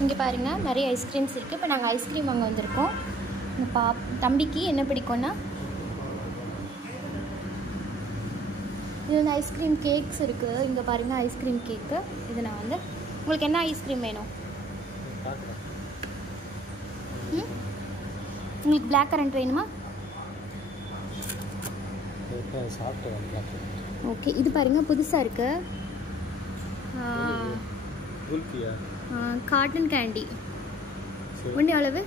இங்கே பாருங்கள் நிறைய ஐஸ்கிரீம்ஸ் இருக்குது. இப்போ நாங்கள் ஐஸ்கிரீம் அங்கே வந்திருக்கோம். இந்த தம்பிக்கு என்ன பிடிக்கும்னா இது வந்து ஐஸ்கிரீம் கேக்ஸ் இருக்குது. இங்கே பாருங்கள் ஐஸ்கிரீம் கேக்கு. இது நான் வந்து உங்களுக்கு என்ன ஐஸ்கிரீம் வேணும்? உங்களுக்கு பிளாக் கரண்ட் வேணுமா? ஓகே, இது பாருங்கள் புதுசாக இருக்குது. காட்டன் கேண்டி ஒன்று எவ்வளவு?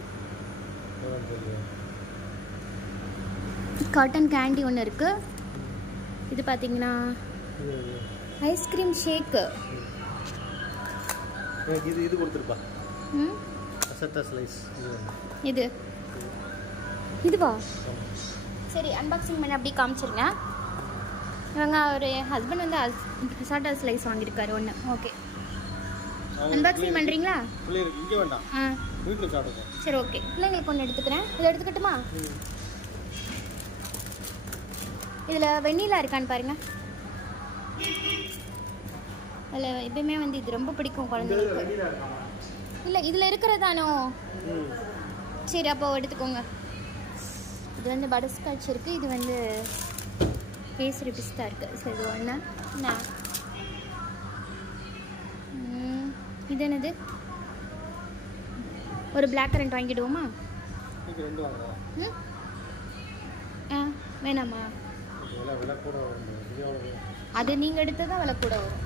காட்டன் கேண்டி ஒன்று இருக்குது. இது பார்த்தீங்கன்னா ஐஸ்கிரீம் ஷேக்கு. இது கொடுத்துருப்பா. இது இதுவா? சரி, அன்பாக்சிங் பண்ணி அப்படியே காமிச்சிருங்க. இவங்க ஒரு ஹஸ்பண்ட் வந்து அசாட்டா ஸ்லைஸ் வாங்கியிருக்காரு ஒன்று. ஓகே, அன்பாக்சிங் பண்ணுறீங்களா? இங்கே வேண்டாம், வீட்டில் சாப்பிடுவோம். சரி, ஓகே. பிள்ளைங்களுக்கு ஒன்று எடுத்துக்கிறேன். இதை எடுத்துக்கட்டுமா? இதில் வெண்ணிலா இருக்கான்னு பாருங்கள். அதில் எப்பயுமே வந்து இது ரொம்ப பிடிக்கும் குழந்தைங்களுக்கு. இல்லை, இதில் இருக்கிறதானோ? சரி, அப்போ எடுத்துக்கோங்க. இது வந்து பட்டர்ஸ்காட்ச் இருக்குது. இது வந்து பேஸ்ட்ரி பிஸ்தா இருக்குது. சரி, இது ஒன்று. நான் இது என்னது? ஒரு பிளாக் கரண்ட் வாங்கிடுவோமா? வேணாமா? அது நீங்கள் எடுத்ததான் விலை கூட வரும்.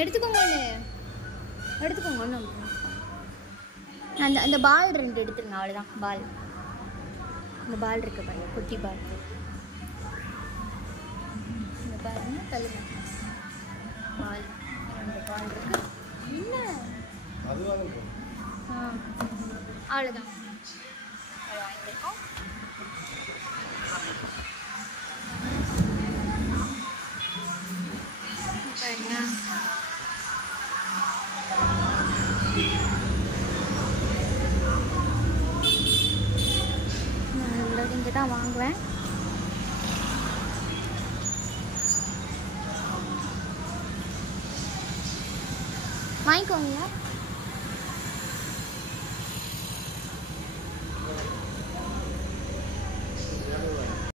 எடுத்துக்கோங்க ஒன்று, எடுத்துக்கோங்க ஒன்று. அந்த பால் 2 எடுத்துருங்க, அவ்வளோதான். பால், இந்த பால் இருக்குது பாருங்க, குட்டி பால். இந்த பாருங்க, தள்ளுங்க. பால், அந்த பால் இருக்கு. என்ன அவ்வளோதான். வாங்கியிருக்கோம். பாருங்க, நான் இங்கே தான் வாங்குவேன். வாங்கிக்கோங்க.